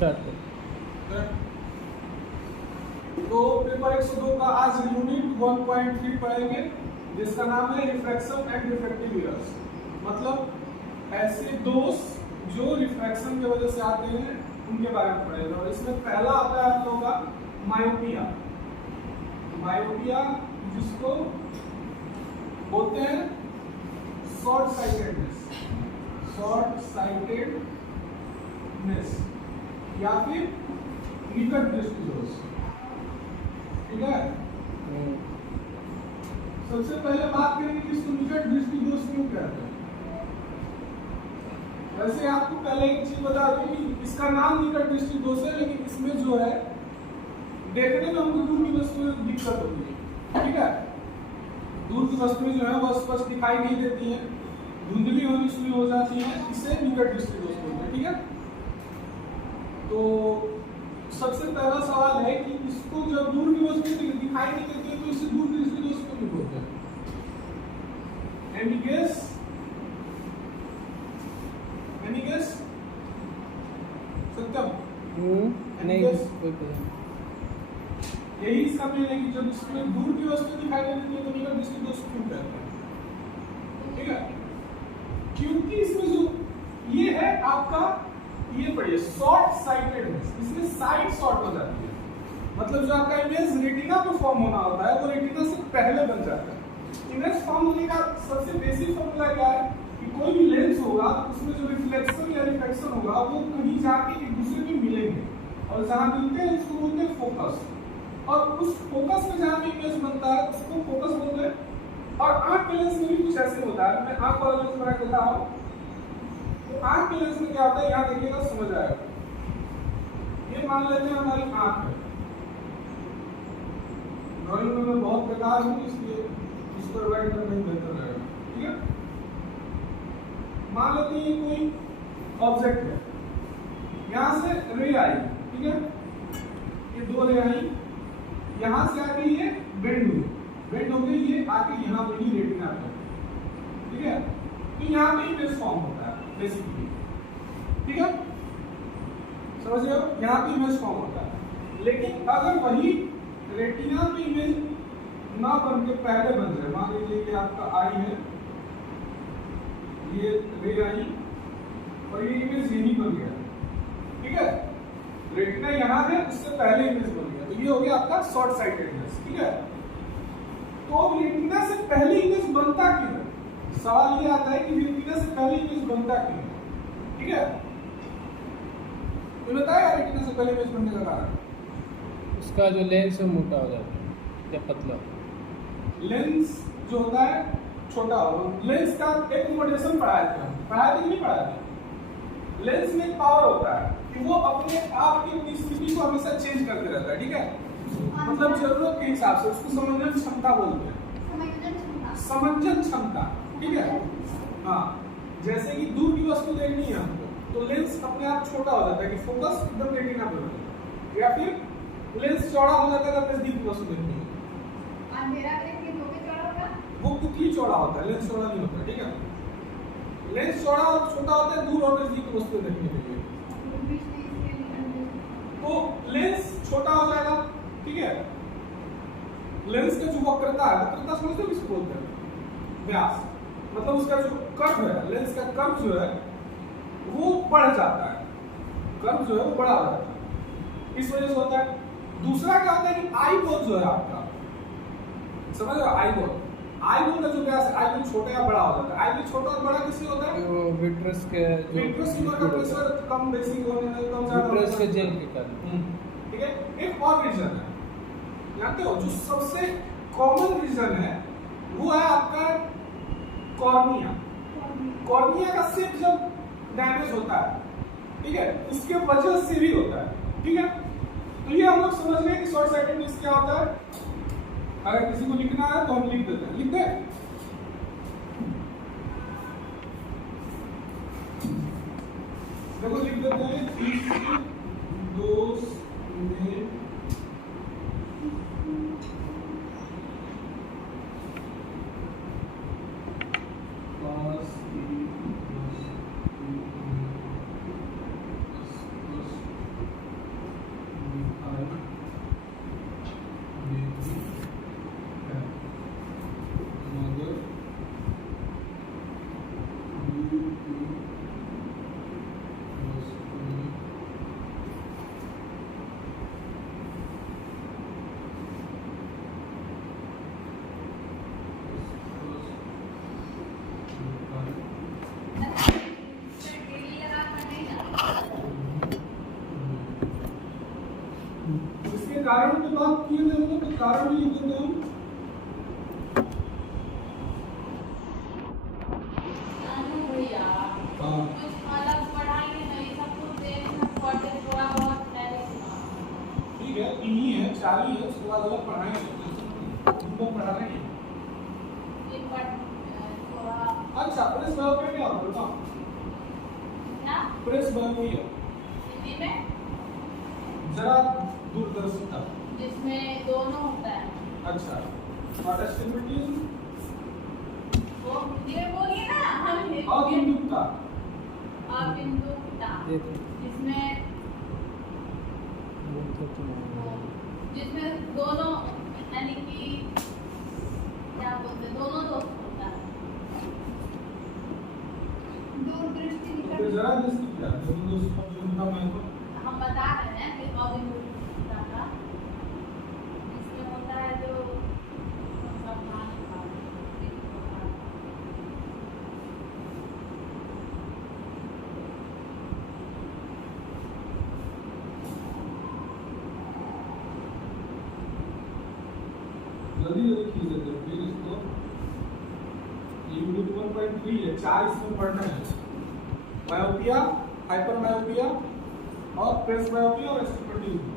Start कर। तो paper 102 का आज यूनिट 1.3 पढ़ेंगे, जिसका नाम है रिफ्रैक्शन एंड रिफ्रैक्टिव एरर्स। मतलब ऐसे दोष जो रिफ्रैक्शन की वजह से आते हैं उनके बारे में पढ़ेंगे। और इसमें पहला आता है आप लोगों का मायोपिया। मायोपिया जिसको बोलते हैं शॉर्ट साइटेडनेस, शॉर्ट साइटेडनेस या फिर निकट दृष्टि दोष। ठीक है, सबसे पहले बात करेंगे कि इसको निकट दृष्टि दोष क्यों कहते हैं। वैसे आपको पहले एक चीज बता दूं कि इसका नाम निकट दृष्टि दोष है, लेकिन इसमें जो है देखने में हमको दूर की वस्तुएं दिक्कत होती है। ठीक है, दूर की वस्तुएं जो है वह स्पष्ट दिखाई नहीं देती हैं, धुंधली होनी शुरू हो जाती है, इसे निकट दृष्टि दोष बोलते हैं। ठीक है, तो सबसे पहला सवाल है कि इसको जब दूर की वस्तुएं दिखाई नहीं देती है तो इसे दूर की दृष्टि दोष क्यों बोलते हैं? Any guess? Any guess? सत्यम? नहीं, कोई पता नहीं। यही इसका मेन है कि जब इसमें दूर की वस्तु दिखाई नहीं देती है तो निकट दृष्टि दोष क्यों कहते हैं? ठीक है, क्योंकि इसमें जो ये है आपका, ये पढ़िए शॉर्ट साइटेडनेस, इसमें साइट शॉर्ट हो जाती है। मतलब जो आपका इमेज रेटिना पे फॉर्म होना होता है वो रेटिना से पहले बन जाता है। इमेज फॉर्म होने का सबसे बेसिक फॉर्मूला क्या है कि कोई भी लेंस होगा उसमें जो रिफ्लेक्शन या रिफ्रैक्शन होगा वो कहीं जाके एक दूसरे में मिलेंगे, और जहां मिलते हैं उसको बोलते हैं फोकस। और उस फोकस में जहां भी इमेज बनता है उसको फोकस बोलते हैं। और आंख के लेंस में भी कुछ ऐसे होता है, मैं आंख वाला लेंस बना के बता रहा हूं। तो आंख के लेंस में क्या होता है, यहाँ देखिएगा समझ आएगा। ये मान लेते हैं हमारी आंख है, ड्राइंग में मैं बहुत बेकार हूँ इसलिए इसको अवॉइड करना ही बेहतर रहेगा। ठीक है, मान लेते हैं कोई ऑब्जेक्ट है, यहाँ से रे आई। ठीक है, ये दो रे आई, यहाँ से आके ये बेंड हुई, बेंड हो गई, ये आके यहाँ बनी रेटिना पे। ठीक है, तो यहाँ पे इमेज फॉर्म होता है बेसिकली। ठीक है, समझ रहे हो, यहाँ पे इमेज फॉर्म होता है। लेकिन अगर वही रेटिना पे इमेज ना बन के पहले बन जाए, मान लीजिए कि आपका आई है, ये रे आई और ये इमेज यही बन गया। ठीक है, रेटिना यहाँ है, उससे पहले इमेज बन गया, तो ये हो गया आपका शॉर्ट साइटेडनेस। ठीक है, तो रेटिना से पहले इमेज बनता क्यों है? सवाल ये आता है कि रेटिना से पहले इमेज बनता क्यों है। ठीक है, तो बताया रेटिना से पहले इमेज बनने का कारण? उसका जो लेंस है मोटा हो जाता है या पतला। लेंस जो होता है छोटा हो, लेंस का एक मॉड्यूलेशन पढ़ाया था, पढ़ाया था कि नहीं पढ़ाया था? लेंस में एक पावर होता है कि वो अपने आप की स्थिति को हमेशा चेंज करते रहता है। ठीक है, मतलब जरूरत के हिसाब से, उसको समंजन क्षमता बोलते हैं, समंजन क्षमता। ठीक है, हाँ, जैसे कि दूर की वस्तु देखनी है हमको तो लेंस अपने आप छोटा हो जाता है कि फोकस एकदम रेटिना पे हो, या फिर लेंस चौड़ा हो जाता है नजदीक की वस्तु देखनी है, वो पुतली चौड़ा होता है, लेंस चौड़ा नहीं होता। ठीक है, लेंस चौड़ा और छोटा होता है दूर और नजदीक की वस्तु देखने के लिए। तो लेंस छोटा हो जाएगा। ठीक है, लेंस का जो वक्रता है, वक्रता समझते हो किसको बोलते हैं? व्यास, मतलब उसका जो कर्व है, लेंस का कर्व जो है वो बढ़ जाता है, कर्व जो है वो बड़ा हो जाता है, इस वजह से होता है। दूसरा क्या होता है कि आई बोल जो है आपका, समझ रहे हो, आई बोल, आई बोल का जो व्यास है, आई बोल छोटा या बड़ा हो जाता है। आई बोल छोटा और बड़ा किससे होता है? वो विट्रस के जो विट्रस का प्रेशर कम बेसिक होने में कम ज्यादा विट्रस के जेल के कारण। ठीक है, एक और रीजन है, जानते हो, जो सबसे कॉमन रीजन है वो है आपका कॉर्निया। कॉर्निया का शेप जब डैमेज होता है, ठीक है, उसके वजह से भी होता है। ठीक है, तो ये हम लोग समझ रहे हैं कि शॉर्ट साइटेडनेस क्या होता है। अगर किसी को लिखना है तो हम लिख देते हैं, लिख दे। देखो लिख देते हैं, इस दोष में कारण पे बात किए थे हम लोग, तो कारण भी लिख देते हम। भैया हाँ कुछ अलग पढ़ाएंगे नहीं, सब कुछ देखना पड़े, थोड़ा बहुत है। ठीक है, 3 ही है, 4 ही है, उसके बाद अलग पढ़ाएंगे, उनको पढ़ा रहे हैं। एक बार थोड़ा अच्छा, प्रेस बायोपिया क्या होता है? ना प्रेस बायोपिया हिंदी में जरा दूरदर्शिता, जिसमें दोनों होता है। अच्छा, और एस्टिमेटिज्म वो हिंदी में बोलिए ना, हम अबिंदुता, अबिंदुता, देखो जिसमें जिसमें दोनों यानी कि क्या बोलते हैं, दोनों दोस्त होता है। दूरदृष्टि तो जरा दृष्टि क्या है? जो उनका मैं तो हम बता रहे हैं कि अबिंदुता का इसमें होता है जो जल्दी जल्दी खींच देते हैं, फिर इसको ये यूनिट 1.3 है, 4 इसमें पढ़ना है। मायोपिया, हाइपर मायोपिया और प्रेस मायोपिया और एस्टिग्मेटिज्म।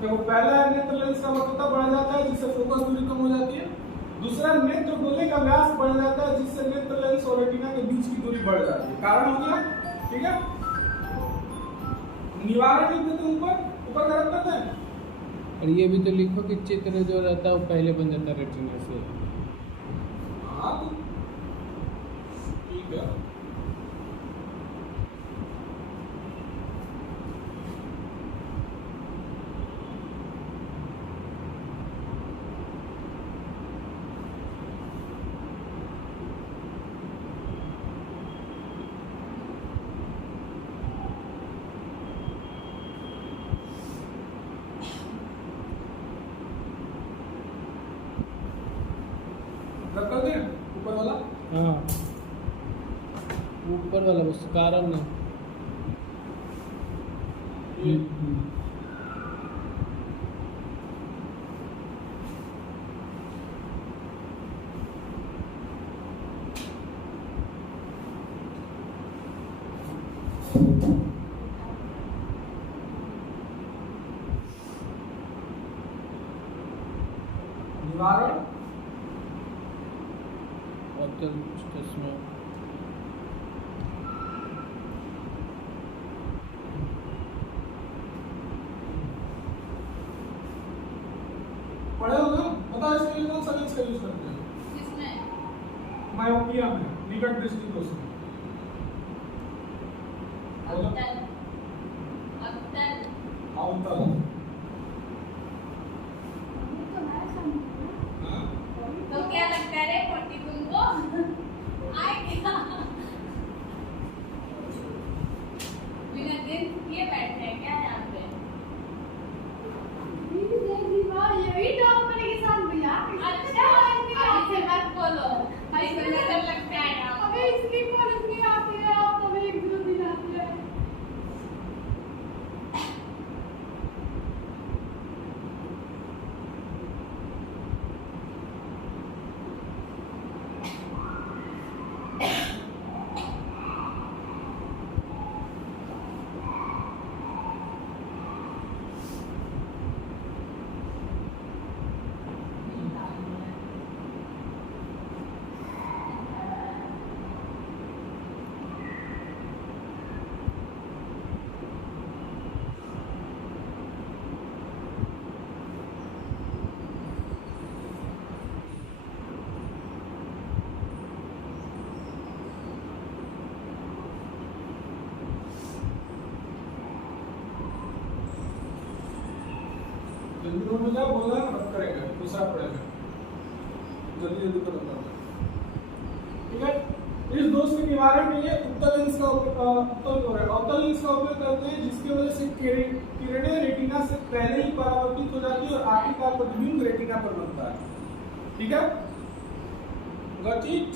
देखो, पहला नेत्र लेंस का वक्रता बढ़ जाता है जिससे फोकस दूरी कम हो जाती है। दूसरा, नेत्र गोले का व्यास बढ़ जाता है जिससे नेत्र लेंस और रेटिना के बीच की दूरी बढ़ जाती है। कारण हो गया, ठीक है। निवारण लिख देते हैं, ऊपर तरफ करते हैं। और ये भी तो लिखो कि चित्र जो रहता है वो पहले बन जाता है रेटिना से। हाँ तो ठीक है। कर दें ऊपर वाला। हाँ, ऊपर वाला बस कारण नहीं। ये निवारण अब्दुल चश्मा पढ़े हो ना? बताओ इसके लिए कौन सा लेंस का यूज करते हैं? किसमें मायोपिया में, निकट दृष्टि दोष में। अवतल अवतल अवतल। हाँ? तो क्या लगता है रे मोटी तुमको आए क्या बिना दिन ये बैठे हैं क्या यहाँ पे यही तो मेरे के साथ भैया अच्छा ऐसे मत बोलो ऐसे नजर लगता है यहाँ अबे इसकी कॉलेज में आती है आप तभी एक दो दिन आती है समझा बोलना मत करेगा, दूसरा पड़ेगा, जल्दी जल्दी खत्म करना। ठीक है, इस दोष के निवारण के लिए उत्तल लेंस का अवतल लेंस का उपयोग करते हैं, जिसकी वजह से किरणें रेटिना से पहले ही परावर्तित हो जाती है और आखिरकार प्रतिबिंब रेटिना पर बनता है। ठीक है, गॉट इट?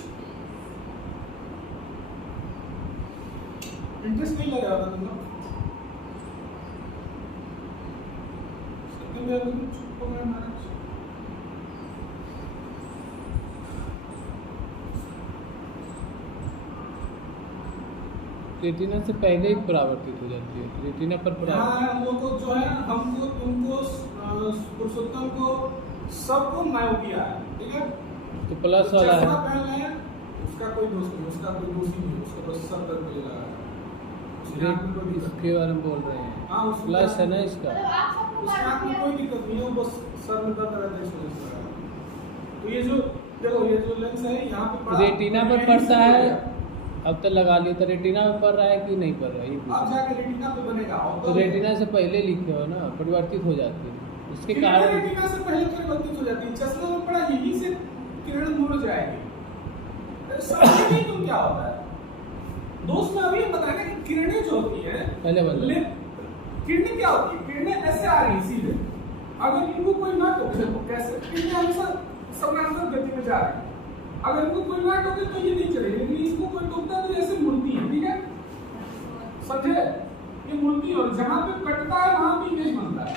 इंटरेस्ट नहीं लग रहा था तुम लोग? चुप हो गए महाराज। रेटिना से पहले ही परावर्तित हो जाती है, रेटिना पर हम लोग को जो है, हमको तुमको पुरुषोत्तम को सबको मायोपिया है। ठीक है, तो प्लस वाला है, पहले है उसका कोई दोष नहीं, उसका कोई दोष ही नहीं, उसका बस सर दर्द में लगा है, इसके बारे में बोल रहे हैं। हाँ, प्लस है ना इसका, उसके आँख में कोई दिक्कत नहीं है, वो बस सर में दर्द रहता है इस वजह से। तो ये जो देखो, ये जो लेंस है यहाँ पे रेटिना पर पड़ता है, अब तक लगा लिया, तो रेटिना में पड़ रहा है कि नहीं पड़ रहा है? अब जाके रेटिना पे बनेगा। तो रेटिना से पहले लिखे हो ना, परिवर्तित हो जाती है, इसके कारण रेटिना से पहले परिवर्तित हो जाती है। चश्मा में पड़ा यही से किरण मुड़ जाएगी, समझ नहीं तुम क्या होता है। दोस्त में अभी बताना कि किरणें जो होती है पहले बदल, किरणें क्या होती है, किरणें ऐसे आ रही सीधे, अगर इनको कोई ना टोके, कैसे किरणें हमेशा समानांतर गति में जा रही है, अगर इनको कोई ना टोके तो ये नहीं चलेगी, लेकिन इसको कोई टोकता है तो ऐसे मुड़ती है। ठीक है, समझे? ये मुड़ती है और जहां पे कटता है वहां पे इमेज बनता है।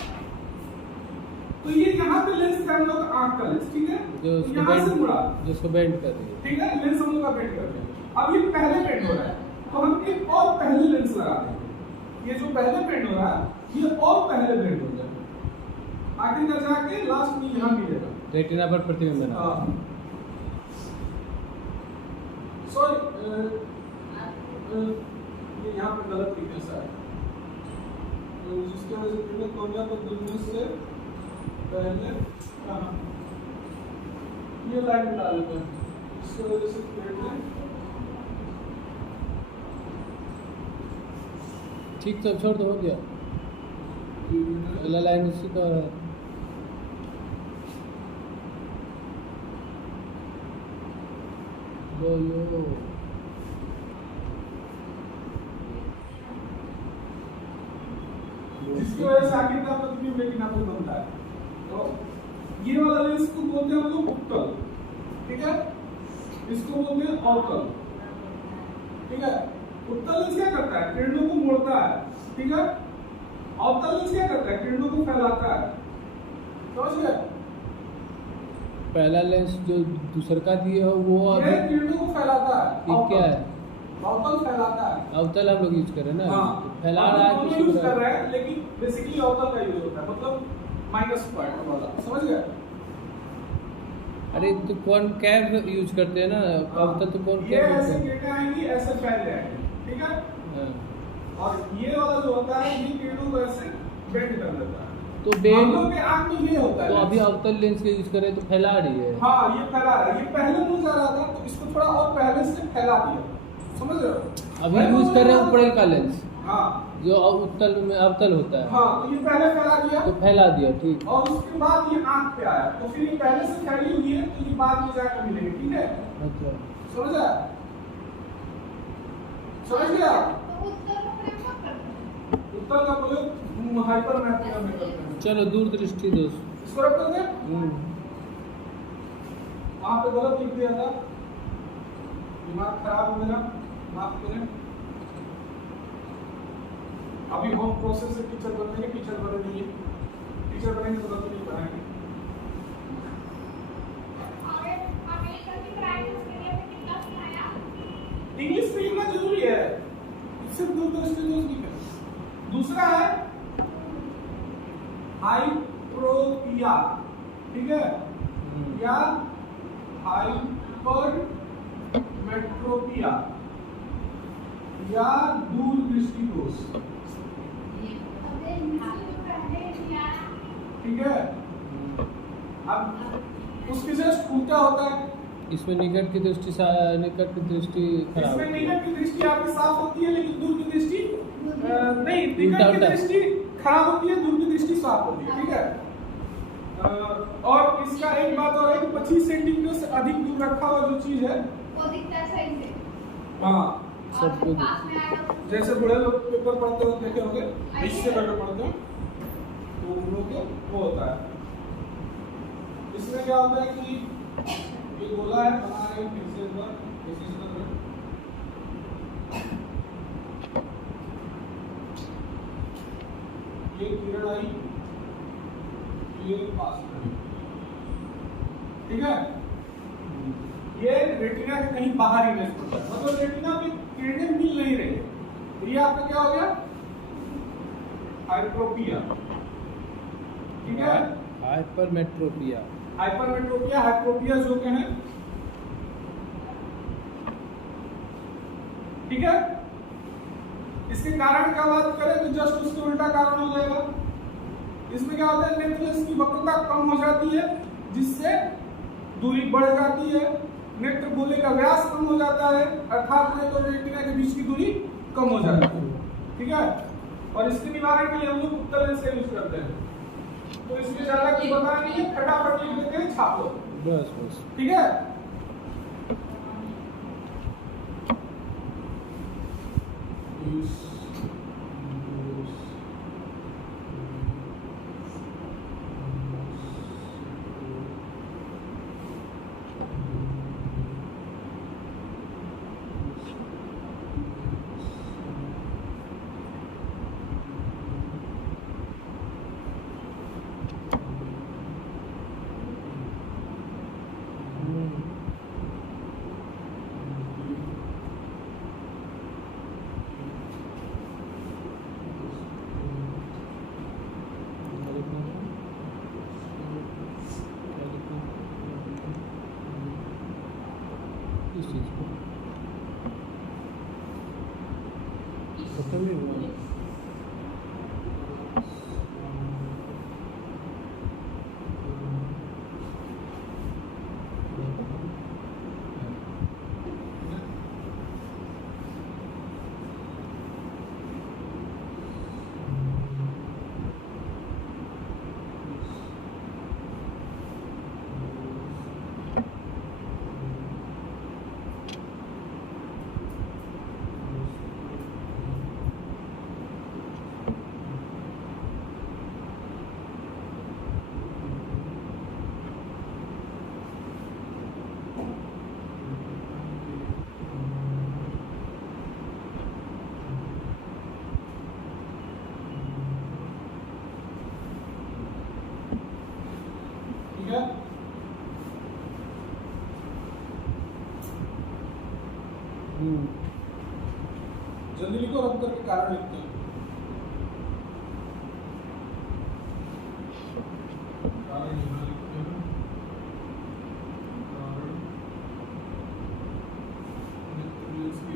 तो ये यहाँ पे लेंस का हम लोग आंख का लेंस, ठीक है, जो तो यहाँ से मुड़ा, जिसको बेंड कर रही है। ठीक है, लेंस हम लोग का बेंड कर रहे हैं। अब ये पहले बेंड हो रहा है, तो हम एक और पहले लेंस लगा देंगे। ये जो पहले बेंड हो रहा है, ये और पहले बेंड हो जाएगा, आगे का जाके लास्ट में यहाँ मिलेगा, रेटिना पर प्रतिबिंब बना। सॉरी, ये यहाँ पे गलत लिखा है, जिसके वजह से किरणें कोनिया को दुनिया से पहले ये लाइन मिटा लेते हैं, इसकी वजह से किरणें ठीक, तो छोड़ दो, हो गया, अगला लाइन इसी का है। बोलो, जिसकी वजह से आखिर का प्रतिबिंब रेटिना पर बनता है। तो ये वाला लेंस को बोलते हैं हम लोग उत्तल, ठीक है, इसको बोलते हैं अवतल। ठीक है, उत्तल लेंस क्या करता है, किरणों को मोड़ता है। ठीक है, अवतल लेंस क्या करता है, किरणों को फैलाता है। समझ गए? पहला लेंस जो दूसर का दिए हो वो ये किरणों को फैलाता है, ये क्या है? अवतल फैलाता है। अवतल हम लोग यूज कर रहे हैं ना, हाँ, फैला रहा है तो यूज कर रहा है, लेकिन बेसिकली अवतल का यूज होता है, मतलब माइनस पॉइंट वाला। समझ गए? अरे तो कौन कैप यूज करते हैं ना, अवतल तो कौन ये कैप ऐसे यूज किरणें आएंगी, ऐसे फैल जाएंगी। ठीक है, करते और ये वाला जो होता है, ये किरणों को ऐसे बेंड कर देता है। तो हम बेंड, लोग के आंख में ये होता है। तो अभी अवतल लेंस का यूज करें तो फैला रही है। हाँ, ये फैला रहा है, ये पहले मुंह जा रहा था, तो इसको थोड़ा और पहले से फैला दिया। समझ रहे हो? अभी यूज कर रहे हैं ऊपर का लेंस, हाँ जो उत्तल में अवतल होता है, हाँ, तो ये पहले फैला दिया, तो फैला दिया। ठीक, और उसके बाद ये आंख पे आया, तो फिर ये पहले से फैली हुई है, तो ये बाद में जाकर मिलेगी। ठीक है, अच्छा, समझ आया? समझ गया? उत्तर का प्रयोग हाइपर मैपिंग में करते हैं। चलो दूरदृष्टि दोष, इसको रख देते हैं, वहां पे गलत लिख दिया था, दिमाग खराब हो गया, माफ करें। अभी हम प्रोसेस से टीचर बनेंगे, टीचर बने नहीं, टीचर बनेंगे तो गलती नहीं बनाएंगे। इंग्लिश में लिखना जरूरी है, सिर्फ दूरदृष्टि दोष नहीं है। दूसरा है हाइप्रोपिया, ठीक है, या हाइपर मेट्रोपिया या दूरदृष्टि दोष। ठीक है, अब उसके जस्ट उल्टा होता है। इसमें निकट की दृष्टि निकट की दृष्टि खराब इसमें होती है। निकट की दृष्टि आपकी साफ होती है, लेकिन दूर की दृष्टि नहीं, उल्टा निकट की उल्टा। दृष्टि खराब होती है, दूर की दृष्टि साफ होती है। ठीक है, और इसका एक बात और है कि 25 सेंटीमीटर से अधिक दूर रखा हुआ जो चीज है वो दिखता है सही से। हाँ और सबको पास में आएगा तो जैसे बड़े लोग पेपर पढ़ते हो देखे होंगे इससे पेपर पढ़ते हो तो उन लोग के वो होता है। इसमें क्या होता है कि ये गोला है बना रहे हैं, फिर से एक बार कोशिश कर रहे हैं। ये किरण आई, ये पास करी, ठीक है। ये रेटिना के कहीं बाहर ही नहीं होता, मतलब रेटिना में किरणें मिल नहीं रही है, तो ये आपका क्या हो गया, हाइप्रोपिया, ठीक है। हाइपरमेट्रोपिया। हाइपरमेट्रोपिया, हाइप्रोपिया जो के हैं, ठीक है। इसके कारण का बात करें तो जस्ट उसके उल्टा कारण हो जाएगा। इसमें क्या होता है, नेत्र की वक्रता कम हो जाती है जिससे दूरी बढ़ जाती है, नेत्र गोले का व्यास कम हो जाता है, अर्थात नेत्र और रेटिना के बीच की दूरी कम हो जाती है, ठीक है। और इसके निवारण के लिए हम लोग उत्तल लेंस का यूज करते हैं, तो इसमें ज्यादा कुछ बताना नहीं है, फटाफट लिख देते हैं, छाप लो, बस ठीक है। इस चीज को खत्म ही हुआ। जल्दी लिखो, रब करके कारण लिखते हैं। कारण यहाँ लिखते हैं, कारण इसकी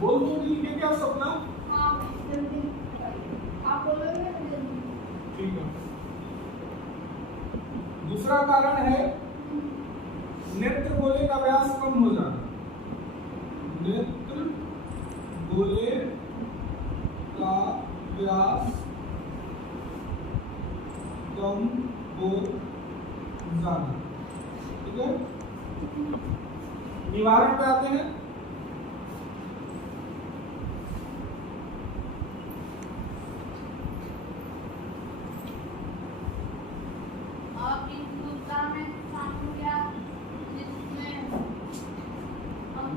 बोल दो लिखे क्या सपना? हाँ जल्दी आप बोलोगे ना जल्दी। ठीक है। दूसरा कारण है नेत्र गोले का व्यास कम हो जाना। नेत्र गोले का व्यास कम हो जाना, ठीक है। निवारण पे आते हैं।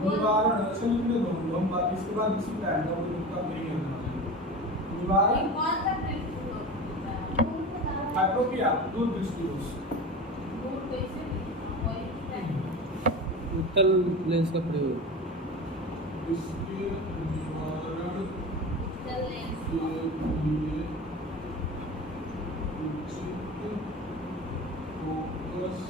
निवारण अच्छा लिखने दो, हम बात इसके बाद इसी का आएगा, वो लिखा नहीं है। निवारण हाइप्रोपिया, दूर दृष्टि दोष, उत्तल लेंस का प्रयोग। इसके निवारण के लिए उचित फोकस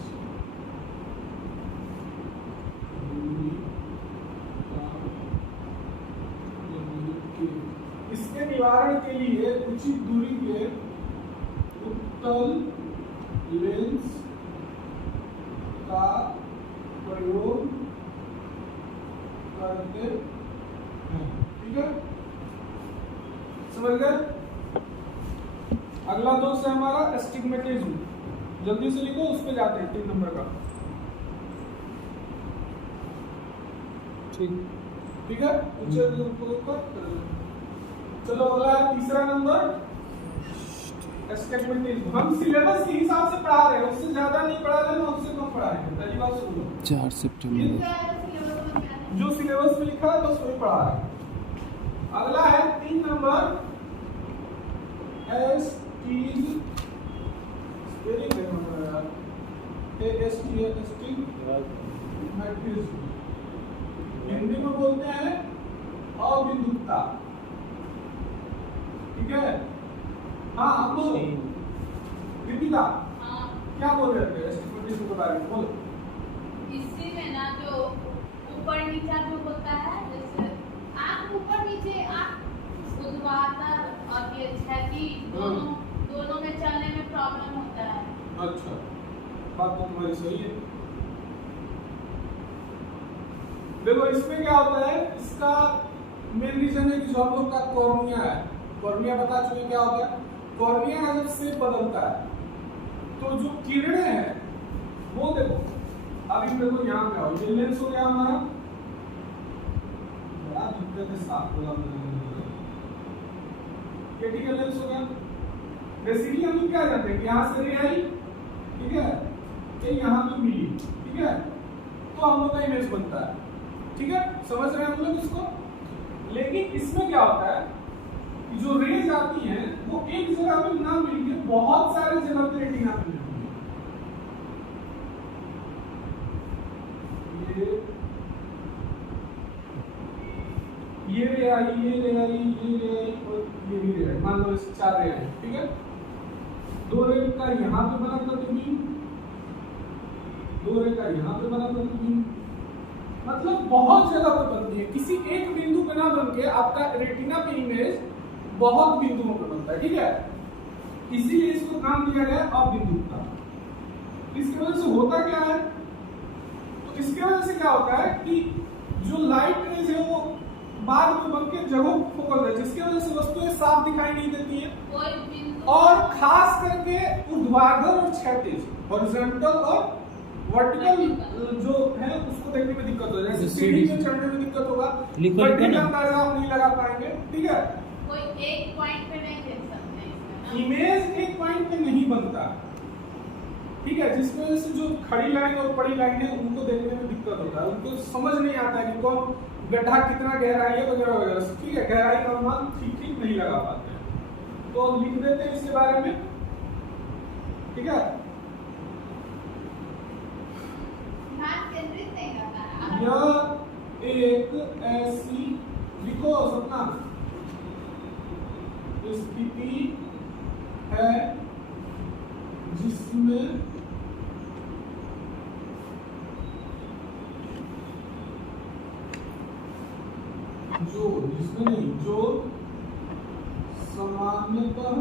इसके निवारण के लिए उचित दूरी के उत्तल लेंस का प्रयोग करते हैं। ठीक है, समझ गए? अगला दोष है हमारा एस्टिग्मेटिज्म। जल्दी से लिखो, उस पे जाते हैं 3 नंबर का। ठीक है, चलो अगला है तीसरा नंबर एस्टिग्मेटिज्म। हम सिलेबस के हिसाब से पढ़ा रहे हैं, उससे ज्यादा नहीं पढ़ा रहे हैं, उससे कम पढ़ा रहे हैं। पहली बात सुन लो, 4 सितंबर जो सिलेबस में लिखा है बस वही पढ़ा रहे हैं। अगला है 3 नंबर हिंदी में बोलते हैं अविद्युतता। ठीक है, हाँ आप बोलो दीपिका, हाँ, क्या बोल रहे थे एस्टिग्मेटिज्म के बारे में? बोलो। इसी में ना जो ऊपर नीचा जो होता है, जैसे आँख ऊपर नीचे, आँख ऊर्ध्वाधर और ये क्षैतिज दोनों में चलने में प्रॉब्लम होता है। अच्छा, बात तो तुम्हारी सही है। देखो इसमें क्या होता है, इसका मेन रीजन है कि जो हम लोग का कॉर्निया है, कॉर्निया बता चुके क्या होता है। कॉर्निया का जब शेप बदलता है तो जो किरणें हैं वो देखो, अभी देखो यहाँ पे आओ, ये लेंस हो गया हमारा, बड़ा दिक्कत है साफ बोला क्रिटिकल लेंस हो गया। बेसिकली हम लोग क्या जानते हैं कि यहाँ से रे आई, ठीक है, ये यहाँ पे मिली, ठीक है, तो हम लोग का इमेज बनता है। ठीक है, समझ रहे हैं हम लोग इसको? लेकिन इसमें क्या होता है कि जो रेज आती हैं वो एक जगह पे ना मिलके बहुत सारे जगह पे रेटिना पे मिलती है। ये रे आई, ये रे आई, ये रे आई और ये भी रे आई, मान लो इस 4 रे आई। ठीक है, 2 रे का यहाँ पे बना प्रतिबिंब, 2 रे का यहाँ पे बना प्रतिबिंब, मतलब बहुत जगह पे बनती है। किसी एक बिंदु पे ना बन के आपका रेटिना पे इमेज बहुत बिंदुओं पे बनता है। ठीक है, इसीलिए इसको नाम दिया गया अविद्युतता। इसकी वजह से होता क्या है, तो इसकी वजह से क्या होता है कि जो लाइट रेज है वो बाद में बन के जगहों को फोकस है, जिसकी वजह से वस्तुएं साफ दिखाई नहीं देती हैं। और खास करके ऊर्ध्वाधर और क्षैतिज, हॉरिजॉन्टल और वर्टिकल जो है उसको देखने में दिक्कत हो जाए, जैसे सीढ़ी पे चढ़ने में दिक्कत होगा, गड्ढे का अंदाजा आप नहीं लगा पाएंगे। ठीक है, कोई एक पॉइंट पे नहीं देख सकते इसमें, इमेज एक पॉइंट पे नहीं बनता। ठीक है, जिसकी वजह से जो खड़ी लाइन और बड़ी लाइन है उनको देखने में दिक्कत होता है, उनको समझ नहीं आता है कि कौन गड्ढा कितना गहराई है वगैरह वगैरह। ठीक है, गहराई का अनुमान ठीक नहीं लगा पाते हैं, तो लिख देते हैं इसके बारे में। ठीक है, यह एक ऐसी, लिखो सपना, स्थिति है जिसमें जो सामान्यतः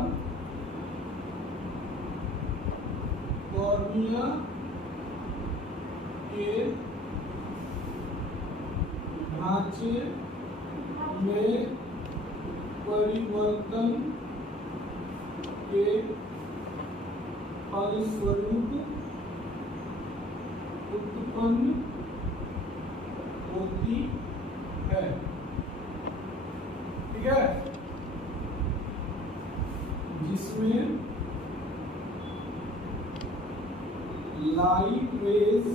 कॉर्निया के ढांचे में परिवर्तन के फलस्वरूप उत्पन्न होती है। ठीक है, जिसमें लाइट रेज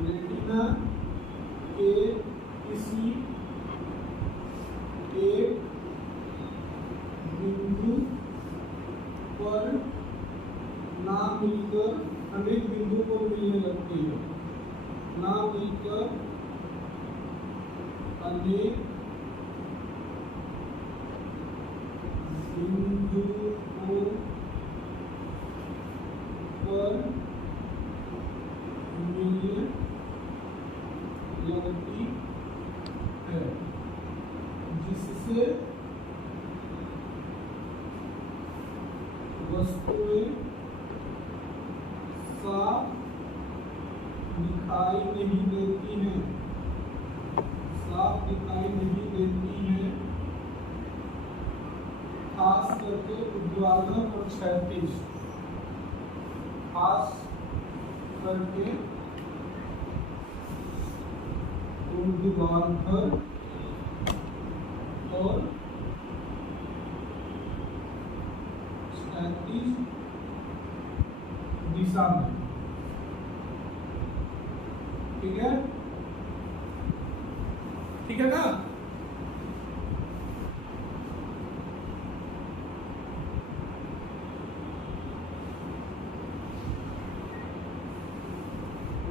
रेटिना के किसी एक बिंदु पर ना मिलकर अनेक बिंदुओं पर मिलने लगती है, ना मिलकर अनेक बिंदुओं पर मिलने लगती है, जिससे वस्तुएं साफ दिखाई नहीं देती हैं, साफ दिखाई नहीं देती हैं, खास करके ऊर्ध्वाधर और क्षैतिज, खास करके ऊर्ध्वाधर और क्षैतिज दिशा में। ठीक है, ठीक है ना?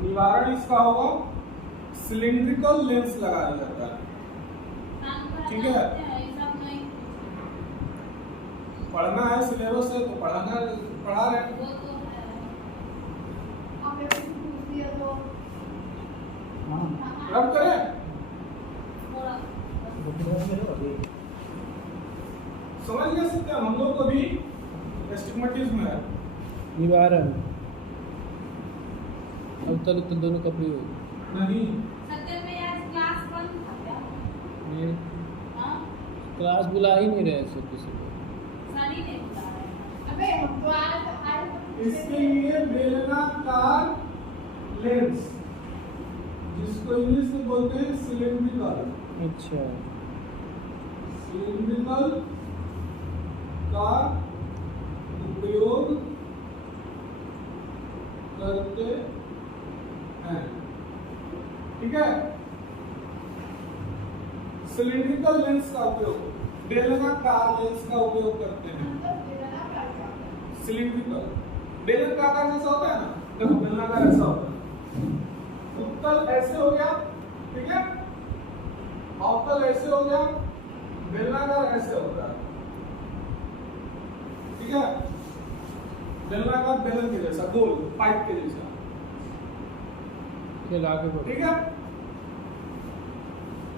निवारण इसका होगा सिलिंड्रिकल लेंस लगाया जाता है। ठीक है, पढ़ना है, सिलेबस है तो पढ़ाना, पढ़ा रहे हैं। रब करें, समझ गए सकते हैं हम लोग को भी एस्टिग्मेटिज्म है। निवारण अवतल उत्तल दोनों का प्रयोग नहीं, सत्य में आज क्लास बंद था क्या? ये हाँ? क्लास बुला ही नहीं रहे सब किसी को। सनी ने बुलाया। अबे हम तो आए इसके लिए बेलनाकार लेंस, जिसको इंग्लिश में बोलते हैं सिलिंड्रिकल, अच्छा, सिलिंड्रिकल का उपयोग करते हैं। ठीक है, सिलिंड्रिकल लेंस का उपयोग, बेलनाकार लेंस का उपयोग करते हैं। सिलिंड्रिकल, बेलनाकार जैसा होता है ना, देखो बेलनाकार ऐसा होता है, उत्तल ऐसे हो गया, ठीक है, अवतल ऐसे हो गया, बेलनाकार ऐसे होता है। ठीक है, बेलनाकार बेलन के जैसा, गोल पाइप के जैसा। चल आगे बढ़ो। ठीक है,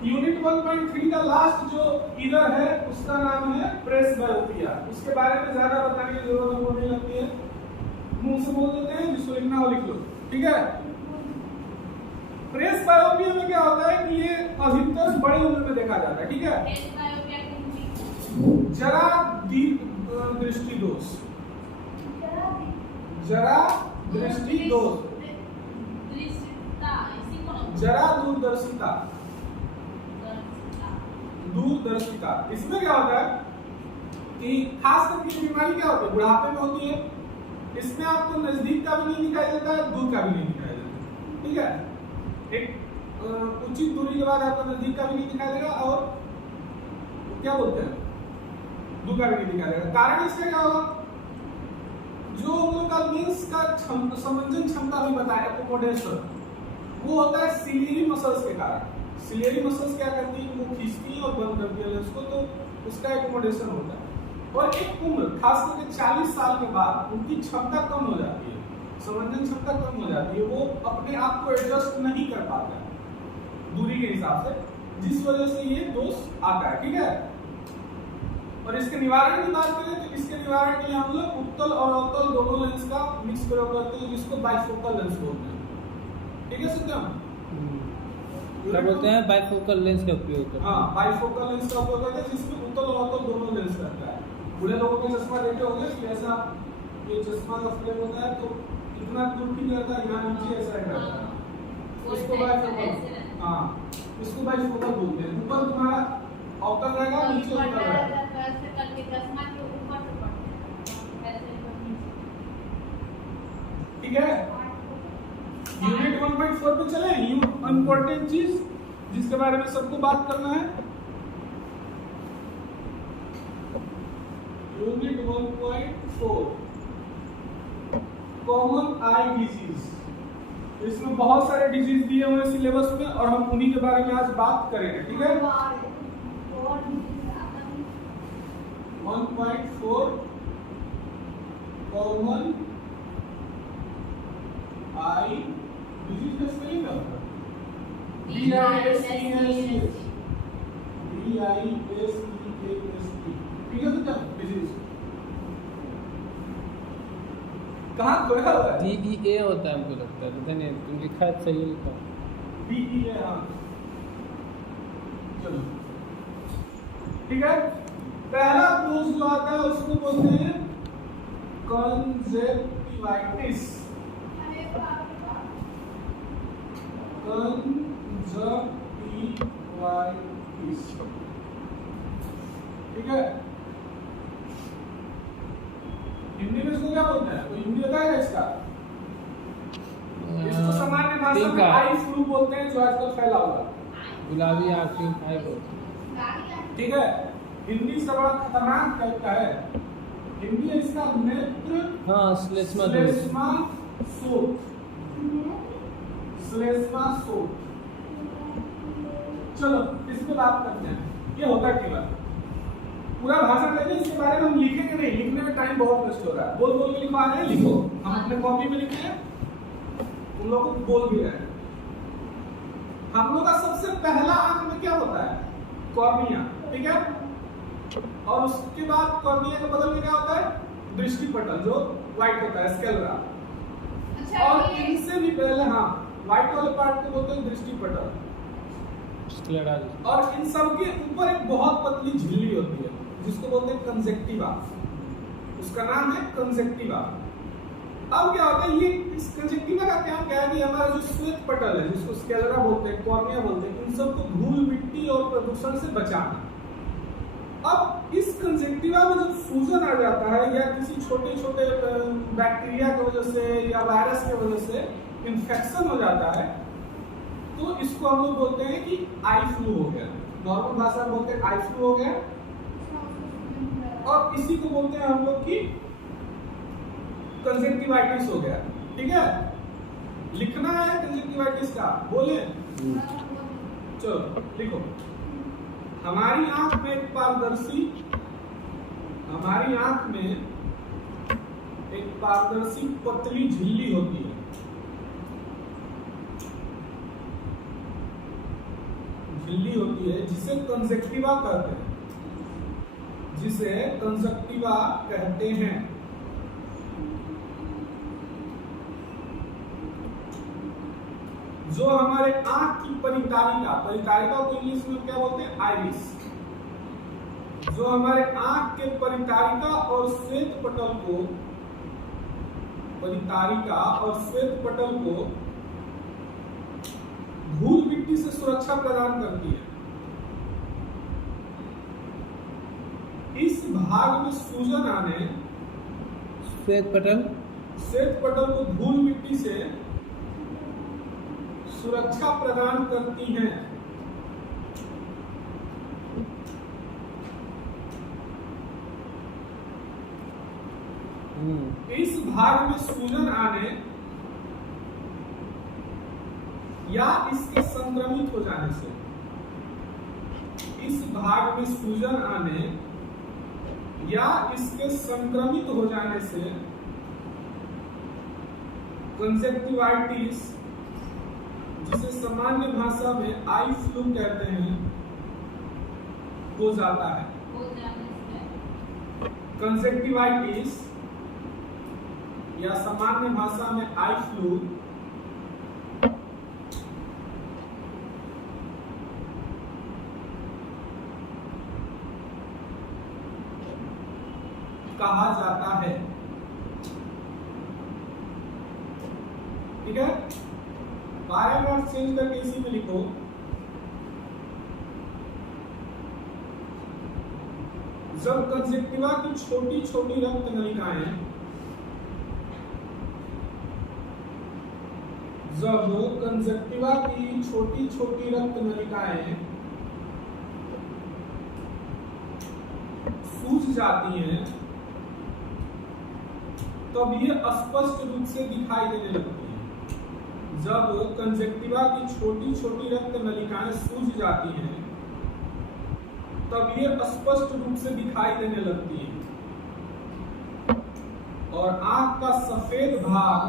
यूनिट 1.3 का लास्ट जो ईरर है उसका नाम है प्रेस बायोपिया। उसके बारे में ज्यादा बताने की जरूरत हमको नहीं लगती है, मुंह से बोल देते हैं, जिसको लिखना हो लिख लो। ठीक है, प्रेस बायोपिया में क्या होता है कि ये अधिकतर बड़ी उम्र में देखा जाता है। ठीक है, जरा दृष्टि दोष, जरा दृष्टि दोष, जरा दूरदर्शिता, दूरदर्शिता। इसमें क्या होता है कि खास करके बीमारी क्या होती है, बुढ़ापे में होती है। इसमें आपको नजदीक का भी नहीं दिखाई देता है, दूर का भी नहीं दिखाई देता। ठीक है, एक उचित दूरी के बाद आपको नजदीक का भी नहीं दिखाई देगा और क्या बोलते हैं, दूर का भी नहीं दिखाई देगा। कारण इसका क्या होगा, जो हम लोग का लेंस का समंजन क्षमता भी बताया, एकोमोडेशन, वो होता है सिलियरी मसल्स के कारण। सिलियरी मसल्स क्या करती है, वो खींचती है और बंद करती है लेंस को, तो उसका एकोमोडेशन होता है। और एक उम्र खास करके 40 साल के बाद उनकी क्षमता कम हो जाती है, समंजन क्षमता कम हो जाती है, वो अपने आप को एडजस्ट नहीं कर पाता है दूरी के हिसाब से, जिस वजह से ये दोष आता है। ठीक है, और इसके निवारण की बात करें तो इसके निवारण के लिए हम लोग उत्तल और अवतल दोनों लेंस का मिक्स प्रयोग करते हैं, जिसको बाइफोकल लेंस बोलते हैं। ठीक है सत्यम, क्या बोलते हैं, बाइफोकल लेंस का उपयोग करते हैं। हाँ, बाइफोकल लेंस का उपयोग करते हैं, जिसमें उत्तल और अवतल दोनों लेंस रहता है। बूढ़े लोगों के चश्मा देखे होंगे कि ऐसा ये चश्मा का फ्रेम होता है तो इतना दूर ठीक रहता है, यहाँ नीचे ऐसा रहता है, उसको बाइफोकल, हाँ इसको बाइफोकल बोलते हैं। ऊपर तुम्हारा अवतल रहेगा, नीचे उत्तल रहेगा। ठीक है, यूनिट 1.4 पे चले। इम्पोर्टेंट चीज जिसके बारे में सबको बात करना है, यूनिट 1.4 कॉमन आई डिजीज। इसमें बहुत सारे डिजीज दिए हुए हैं सिलेबस में और हम उन्हीं के बारे में आज बात करेंगे। ठीक है, 1.4 कॉमन आई डिजीज का स्पेलिंग क्या होता है? DISEAST, ठीक है, तो क्या डिजीज कहाँ खोया हुआ है? DEA होता है हमको लगता है, पता नहीं तुम लिखा है सही लिखा। DEA, हाँ चलो ठीक है। पहला क्लोज जो आता है उसको बोलते हैं कंजक्टिवाइटिस। कंजक्टिवाइटिस, ठीक है। हिंदी में इसको क्या बोलते हैं, कोई हिंदी बताएगा इसका? इसको सामान्य भाषा में आई फ्लू बोलते हैं, जो आजकल फैला हुआ है। गुलाबी आँखें खाए बोलते हैं। ठीक है, हिंदी से बड़ा खतरनाक टाइप का है। हिंदी है इसका नेत्र हाँ, श्लेष्मा दोष। श्लेष्मा शोथ। श्लेष्मा शोथ। चलो इस पे बात करते हैं, ये होता क्या है। पूरा भाषण लेके इसके बारे में हम लिखेंगे नहीं, लिखने में टाइम बहुत वेस्ट हो रहा है। बोल बोल के लिखवा रहे हैं, लिखो। हम अपने कॉपी में लिखे हैं, तुम लोग को बोल भी रहे हैं। हम लोग का सबसे पहला आंख में क्या होता है? कॉर्निया, ठीक है। और उसके बाद कॉर्निया के बगल में क्या होता है? दृष्टिपटल, जो व्हाइट होता है, स्क्लेरा। और इनसे भी पहले, हाँ, व्हाइट वाले पार्ट को बोलते हैं दृष्टिपटल। स्क्लेरा। और इन सब के ऊपर एक बहुत पतली झिल्ली होती है, जिसको बोलते हैं कंजक्टिवा। उसका नाम है कंजक्टिवा। अब क्या होता है, ये इस कंजक्टिवा का काम क्या है कि हमारा जो श्वेत पटल है, जिसको स्क्लेरा बोलते हैं, कॉर्निया बोलते हैं, इन सबको धूल मिट्टी और प्रदूषण से बचाना। अब इस कंजक्टिवा में जब सूजन आ जाता है, या किसी छोटे छोटे बैक्टीरिया की वजह से या वायरस की वजह से इन्फेक्शन हो जाता है, तो इसको हम लोग बोलते हैं कि आई फ्लू हो गया। नॉर्मल भाषा में बोलते हैं आई फ्लू हो गया। और इसी को बोलते हैं हम लोग की कंजक्टिवाइटिस हो गया, ठीक है। लिखना है कंजक्टिवाइटिस का, बोले चलो लिखो। हमारी आंख में एक पारदर्शी पतली झिल्ली होती है। झिल्ली होती है जिसे कंजक्टिवा कहते हैं, जो हमारे आंख की परितारिका को इंग्लिश में क्या बोलते हैं? आइरिस। जो हमारे आंख के परितारिका और श्वेत पटल को धूल मिट्टी से सुरक्षा प्रदान करती है। इस भाग में सूजन आने श्वेत पटल को धूल मिट्टी से सुरक्षा प्रदान करती हैं। इस भाग में सूजन आने या इसके संक्रमित हो जाने से, कंजक्टिवाइटिस, जिसे सामान्य भाषा में आई फ्लू कहते हैं, हो जाता है। कंजक्टिवाइटिस या सामान्य भाषा में आई फ्लू कहा जाता है, ठीक है। पैराग्राफ चेंज करके इसी में लिखो। जब कंजक्टिवा की छोटी छोटी रक्त नलिकाएं सूज जाती हैं, तब ये स्पष्ट रूप से दिखाई देने लगती है। जब कंजक्टिवा की छोटी छोटी रक्त नलिकाएं सूज जाती हैं, तब ये स्पष्ट रूप से दिखाई देने लगती है और आंख का सफेद भाग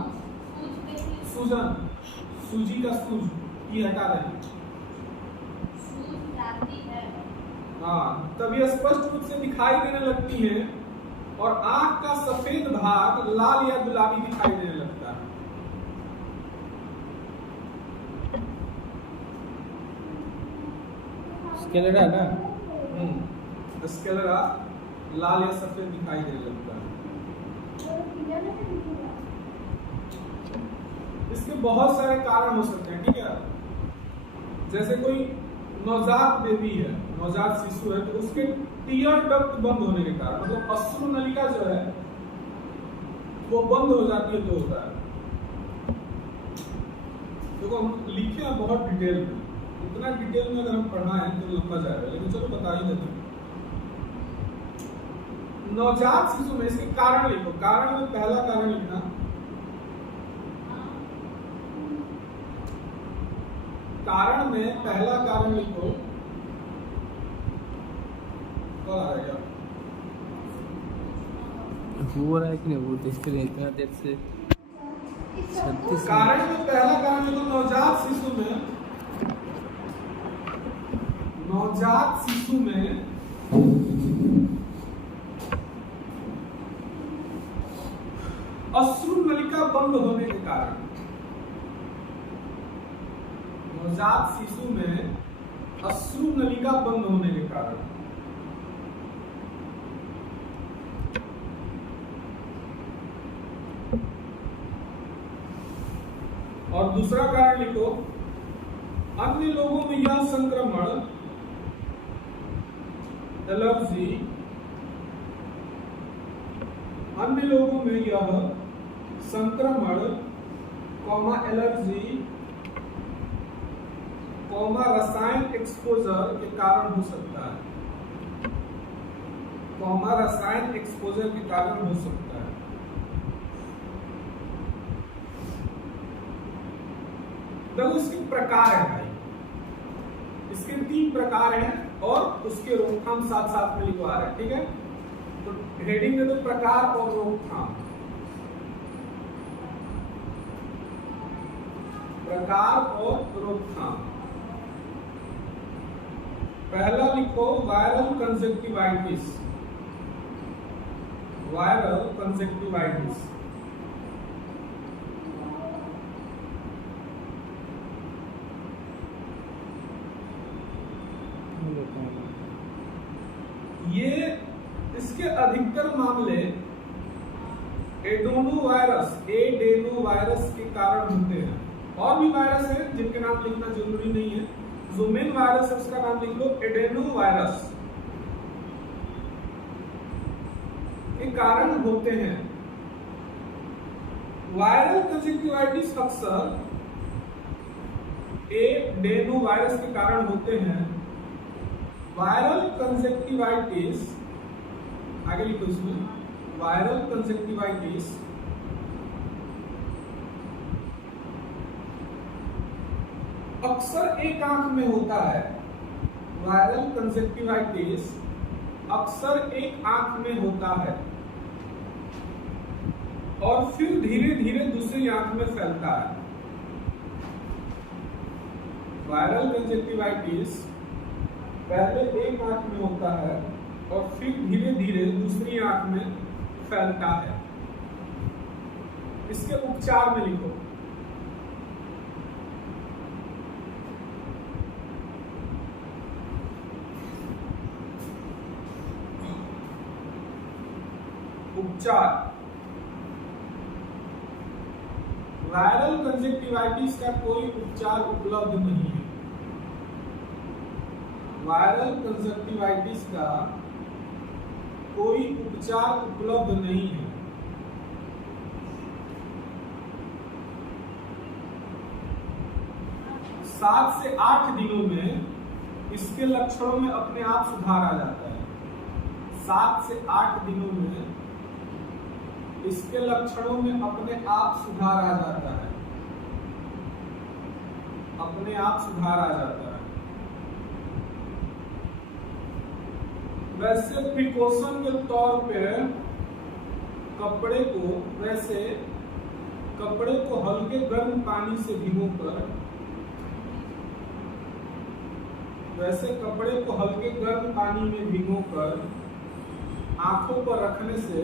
सूजी का सूज ये हटा दें। हाँ, तब ये स्पष्ट रूप से दिखाई देने लगती हैं और आंख का सफेद भाग लाल या गुलाबी दिखाई देने लगता है। स्केलेरा ना, स्केलेरा लाल या सफेद दिखाई देने लगता है। इसके बहुत सारे कारण हो सकते हैं, ठीक है। जैसे कोई नवजात बेबी है, नवजात शिशु है, तो उसके टीयर डक्ट बंद होने के कारण, मतलब अश्रु नलिका जो है वो बंद हो जाती है तो होता है। देखो हम लिखे हैं बहुत डिटेल में, इतना डिटेल में अगर हम पढ़ना है तो लंबा जाएगा, लेकिन चलो बता ही देते हैं। नवजात शिशु में इसके कारण लिखो। कारण में पहला कारण लिखना कारण में पहला कारण लिखो, कल आ जाएगा। हो रहा है कि नहीं वो देख रहे हैं इतना देर से। कारण में पहला कारण लिखो, नवजात शिशु में अश्रु नलिका बंद होने के कारण, नवजात शिशु में अश्रु नलिका बंद होने के कारण। और दूसरा कारण लिखो, अन्य लोगों में यह संक्रमण एलर्जी, अन्य लोगों में यह संक्रमण एलर्जी रसायन एक्सपोजर के कारण हो सकता है, रसायन एक्सपोजर के कारण हो सकता है। देखो इसके प्रकार है भाई, इसके 3 प्रकार हैं और उसके रोकथाम साथ साथ में लिखवा रहे हैं, ठीक है। तो हेडिंग में तो प्रकार और रोकथाम, प्रकार और रोकथाम। पहला लिखो वायरल कंजक्टिवाइटिस, वायरल कंजक्टिवाइटिस। ये इसके अधिकतर मामले एडेनोवायरस के कारण होते हैं। और भी वायरस है जिनके नाम लिखना जरूरी नहीं है। जो मेन वायरस है उसका नाम लिख लो एडेनोवायरस के कारण होते हैं। वायरल कंजक्टिवाइटिस अक्सर एडेनोवायरस के कारण होते हैं। वायरल कंजक्टिवाइटिस, आगे लिखो इसमें, वायरल कंजक्टिवाइटिस अक्सर एक आंख में होता है। वायरल कंजक्टिवाइटिस अक्सर एक आंख में होता है और फिर धीरे धीरे दूसरी आंख में फैलता है। वायरल कंजक्टिवाइटिस पहले एक आंख में होता है और फिर धीरे धीरे दूसरी आंख में फैलता है। इसके उपचार में लिखो, उपचार। वायरल कंजक्टिवाइटिस का कोई उपचार उपलब्ध नहीं है। वायरल कंजक्टिवाइटिस का कोई उपचार उपलब्ध नहीं है। सात से 8 दिनों में इसके लक्षणों में अपने आप सुधार आ जाता है। 7 से 8 दिनों में इसके लक्षणों में अपने आप सुधार आ जाता है, अपने आप सुधार आ जाता है। वैसे प्रिकॉशन के तौर पे कपड़े को हल्के गर्म पानी से भिगोकर, कपड़े को हल्के गर्म पानी में भिगोकर आंखों पर रखने से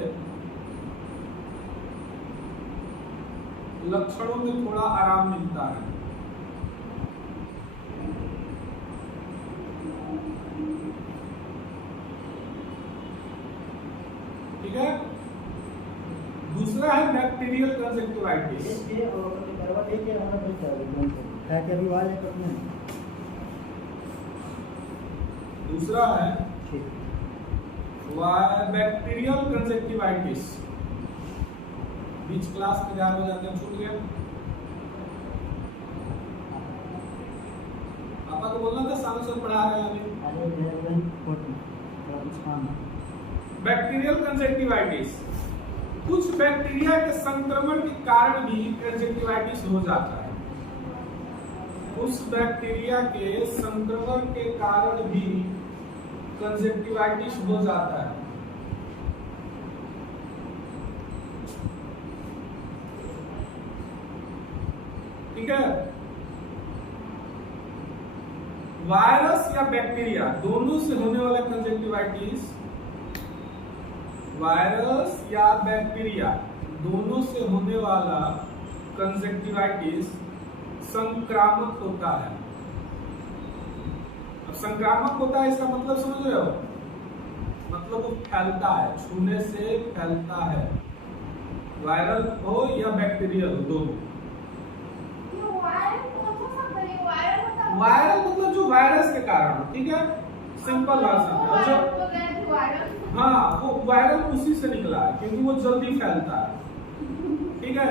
लक्षणों में थोड़ा आराम मिलता है। ठीक है। दूसरा है बैक्टीरियल कंजक्टिवाइटिस। दूसरा है बैक्टीरियल कंजक्टिवाइटिस। बीच क्लास में ध्यान हो जाते हैं, छूट गया। पापा को बोलना था सालों से पढ़ा रहे हैं। बैक्टीरियल कंजक्टिवाइटिस, कुछ बैक्टीरिया के संक्रमण के कारण भी कंजक्टिवाइटिस हो जाता है। कुछ बैक्टीरिया के संक्रमण के कारण भी कंजक्टिवाइटिस हो जाता है। ठीक है। वायरस या बैक्टीरिया दोनों से होने वाला कंजक्टिवाइटिस, वायरस या बैक्टीरिया दोनों से होने वाला कंजक्टिवाइटिस संक्रामक होता है। अब संक्रामक होता है इसका मतलब समझ रहे हो? मतलब वो फैलता है, छूने से फैलता है। वायरल हो या बैक्टीरियल हो, दोनों। वायरल मतलब जो वायरस के कारण, ठीक है, सिंपल भाषा में। हाँ, वो वायरल उसी से निकला है क्योंकि वो जल्दी फैलता है। ठीक है।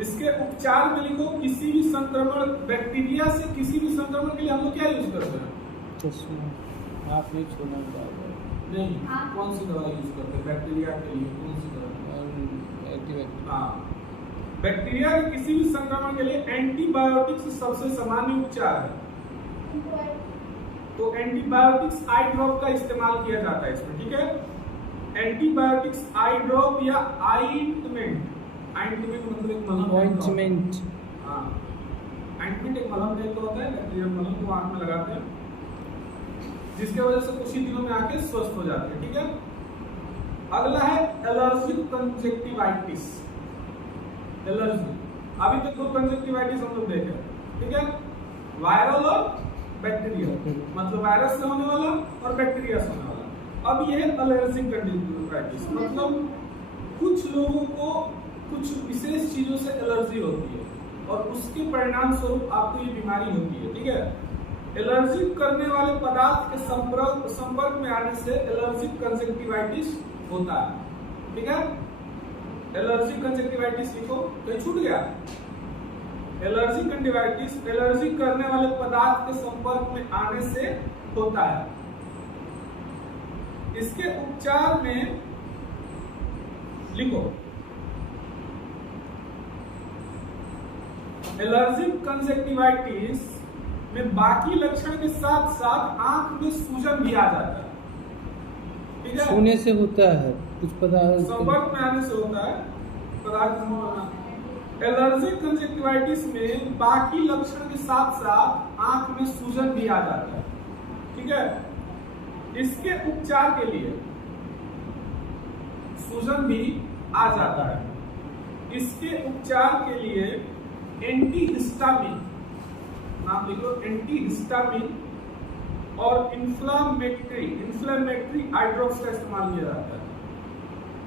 इसके उपचार में लिखो, किसी भी संक्रमण, बैक्टीरिया से किसी भी संक्रमण के लिए हम लोग क्या यूज करते हैं? आप नहीं छोड़ना नहीं, कौन सी दवा यूज करते हैं बैक्टीरिया के लिए? कौन सी दवा? हाँ, बैक्टीरिया के किसी भी संक्रमण के लिए एंटीबायोटिक्स सबसे सामान्य उपचार है। तो एंटीबायोटिक्स आई ड्रॉप का इस्तेमाल किया जाता है इसमें। ठीक है। एंटीबायोटिक्स आई ड्रॉप या आइंटमेंट, आइंटमेंट मतलब एक मलहम। ऑइंटमेंट। हाँ, आइंटमेंट एक मलहम टाइप का होता है, बैक्टीरियल मलहम को आंख में लगाते हैं, जिसके वजह से कुछ ही दिनों में आंखें स्वस्थ हो जाती है। ठीक है। अगला है एलर्जिक कंजक्टिवाइटिस। एलर्जी, अभी तक दो कंजक्टिवाइटिस हम लोग देखे। ठीक है। वायरल और बैक्टीरियल, मतलब वायरस से होने वाला और बैक्टीरिया से होने वाला। अब ये है एलर्जिक कंजक्टिवाइटिस, मतलब कुछ लोगों को कुछ विशेष चीजों से एलर्जी होती है और उसके परिणाम स्वरूप आपको ये बीमारी होती है। ठीक है। एलर्जी करने वाले पदार्थ के संपर्क में आने से एलर्जिक कंजक्टिवाइटिस होता है। ठीक है। एलर्जिक कंजक्टिवाइटिस लिखो, कहीं छूट गया? एलर्जिक कंजक्टिवाइटिस एलर्जी करने वाले पदार्थ के संपर्क में आने से होता है। इसके उपचार में लिखो, एलर्जिक कंजक्टिवाइटिस में बाकी लक्षण के साथ साथ आंख में सूजन भी आ जाता है। ठीक है। छूने से होता है, कुछ पदार्थ संपर्क में आने से होता है, पदार्थ। एलर्जिक कंजक्टिवाइटिस में बाकी लक्षण के साथ साथ आंख में सूजन भी आ जाता है। ठीक है। इसके उपचार के लिए सूजन भी आ जाता है। इसके उपचार के लिए एंटीहिस्टामिन, नाम लिखो, एंटीहिस्टामिन और इन्फ्लेमेटरी आई ड्रॉप्स का इस्तेमाल किया जाता है।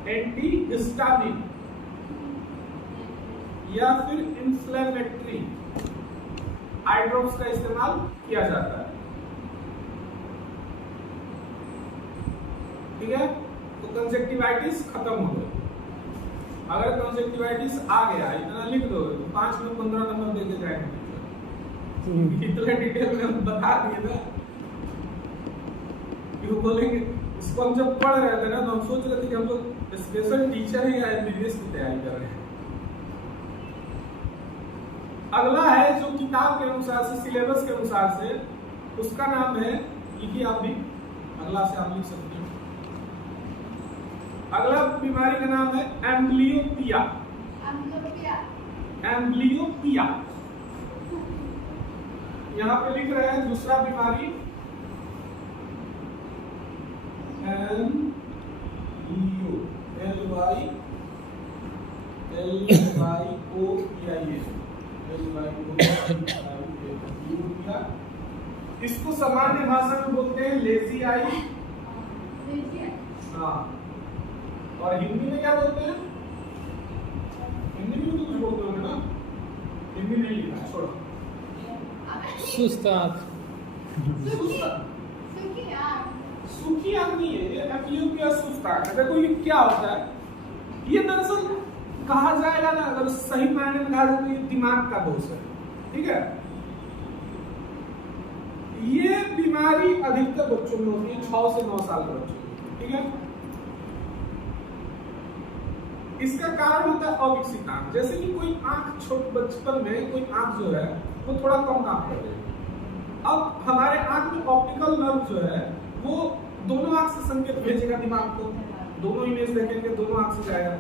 एंटीहिस्टामिन या फिर इन्फ्लेमेटरी आई ड्रॉप्स का इस्तेमाल किया जाता है। ठीक है। तो कंजक्टिवाइटिस खत्म हो गई। अगर कंजक्टिवाइटिस आ गया, इतना लिख दो तो 5 में 15 नंबर दे के जाएंगे। इतना डिटेल में हम बता दिए ना, क्यों बोलेंगे? इसको हम जब पढ़ रहे थे ना तो हम सोच रहे थे कि हम लोग स्पेशल टीचर ही या एमबीबीएस की तैयारी कर रहे हैं। अगला है जो किताब के अनुसार से, सिलेबस के अनुसार से, उसका नाम है, लिखिए आप भी, अगला से आप लिख सकते हैं। अगला बीमारी का नाम है एम्ब्लियोपिया। एम्ब्लियोपिया यहाँ पे लिख रहे हैं। दूसरा बीमारी LYO इसको सामान्य भाषा में बोलते हैं लेजी आई। हाँ, और हिंदी में क्या बोलते हैं? हिंदी में तो कुछ बोलते होंगे ना, हिंदी नहीं लिखा है, छोड़ो। सुस्त आँख। सुखी आँख नहीं है, ये एपियोपिया सुस्त आँख है। देखो ये क्या होता है, ये दरअसल कहा जाएगा ना, अगर सही मायने में कहा जाए तो ये दिमाग का दोष है, ठीक है। ये बीमारी अधिकतर बच्चों में होती है, 6 से 9 साल के बच्चों में, ठीक है। इसका कारण होता है अविकसित आंख। जैसे कि कोई आंख छोटे बचपन में कोई आंख जो है वो थोड़ा कम काम कर रही है। अब हमारे आंख में ऑप्टिकल नर्व जो है वो दोनों आंख से संकेत भेजेगा दिमाग को, दोनों इमेज देखेंगे, दोनों आंख से जाएगा।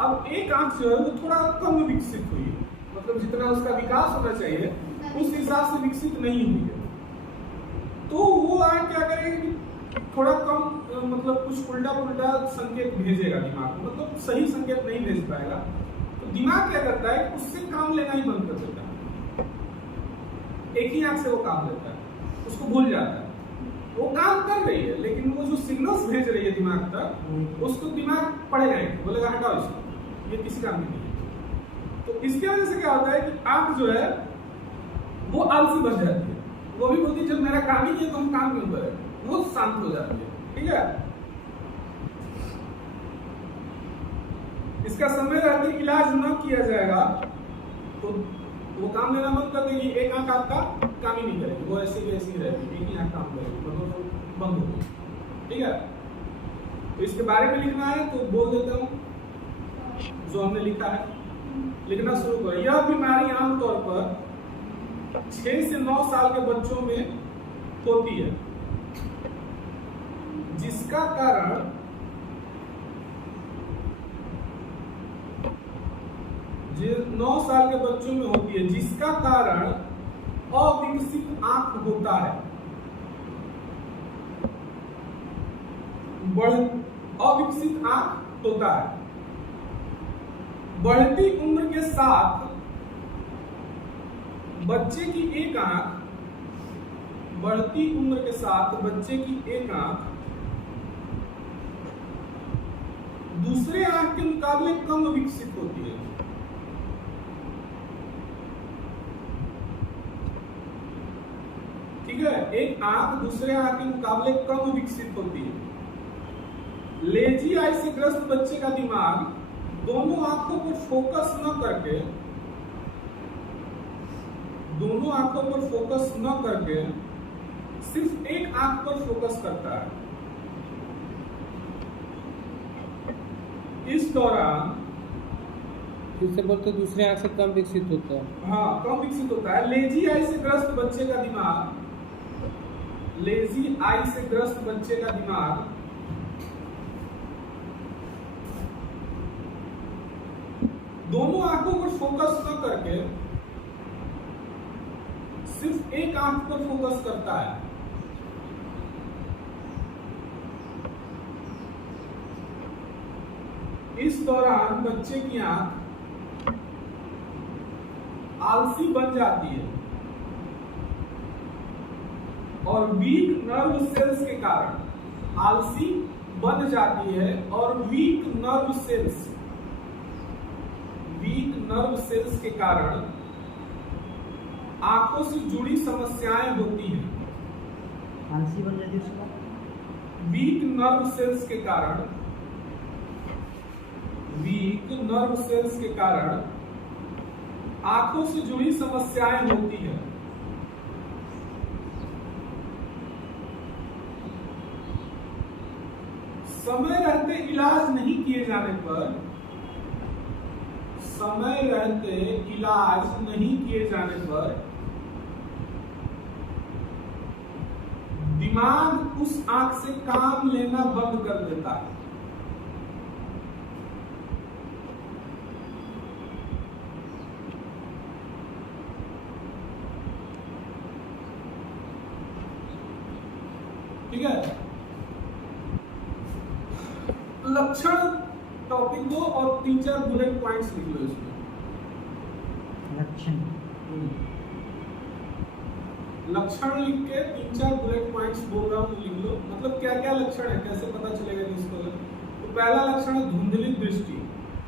अब एक आंख जो है वो थोड़ा कम विकसित हुई है, मतलब जितना उसका विकास होना चाहिए उस हिसाब से विकसित नहीं हुई है। तो वो आंख क्या करेगी, थोड़ा कम मतलब कुछ उल्टा पुल्टा संकेत भेजेगा दिमाग को, मतलब सही संकेत नहीं भेज पाएगा। तो दिमाग क्या करता है, उससे काम लेना ही बंद कर देता है, एक ही आंख से वो काम लेता है, उसको भूल जाता है। वो काम कर रही है लेकिन वो जो सिग्नल्स भेज रही है दिमाग तक, उसको दिमाग पढ़ेगा ही, बोलेगा हटाओ इसको, ये किसी काम की नहीं है। तो इसकी वजह से क्या होता है कि आंख जो है वो आलसी बन जाती है, वो भी बोलती है जब मेरा काम ही नहीं है तो हम काम क्यों करें, वो शांत हो जाती है, ठीक है। इसका समय रहते इलाज न किया जाएगा तो वो काम लेना बंद कर देगी, एक आंख आपका काम ही नहीं करेगी, वो ऐसे ही रहेगी, एक ही आंख काम करेगी, मतलब बंद हो गई, ठीक है। तो इसके बारे में लिखना है तो बोल देता हूं जो हमने लिखा है, लिखना शुरू करो। यह बीमारी आमतौर पर 6 से 9 साल के बच्चों में होती है, जिसका कारण जो 9 साल के बच्चों में होती है, जिसका कारण अविकसित आंख होता है। अविकसित आंख होता है। बढ़ती उम्र के साथ बच्चे की एक आंख, बढ़ती उम्र के साथ बच्चे की एक आंख दूसरे आंख के मुकाबले कम विकसित होती है। ठीक है, एक आंख दूसरे आंख के मुकाबले कम विकसित होती है। लेजी आई से ग्रस्त बच्चे का दिमाग दोनों आंखों पर फोकस न करके सिर्फ एक आंख पर फोकस करता है। इस दौरान इससे बोलते दूसरे आंख से कम विकसित होता है। हाँ, कम विकसित होता है। लेजी आई से ग्रस्त बच्चे का दिमाग दोनों आंखों पर फोकस न करके सिर्फ एक आंख पर फोकस करता है। इस दौरान बच्चे की आंख आलसी बन जाती है और वीक नर्व सेल्स के कारण आलसी बन जाती है और वीक नर्व सेल्स के कारण आंखों से जुड़ी समस्याएं होती हैं। आलसी बन जाती है। वीक नर्व सेल्स के कारण आंखों से जुड़ी समस्याएं होती हैं। समय रहते इलाज नहीं किए जाने पर दिमाग उस आंख से काम लेना बंद कर देता है। ठीक है, लक्षण टॉपिक दो और 3-4 बुलेट पॉइंट्स लिख लो इसमें। लक्षण लक्षण लिख के 3-4 बुलेट पॉइंट्स बोल रहा हूँ लिख लो, मतलब क्या क्या लक्षण है, कैसे पता चलेगा कि इसको। तो पहला लक्षण है धुंधली दृष्टि,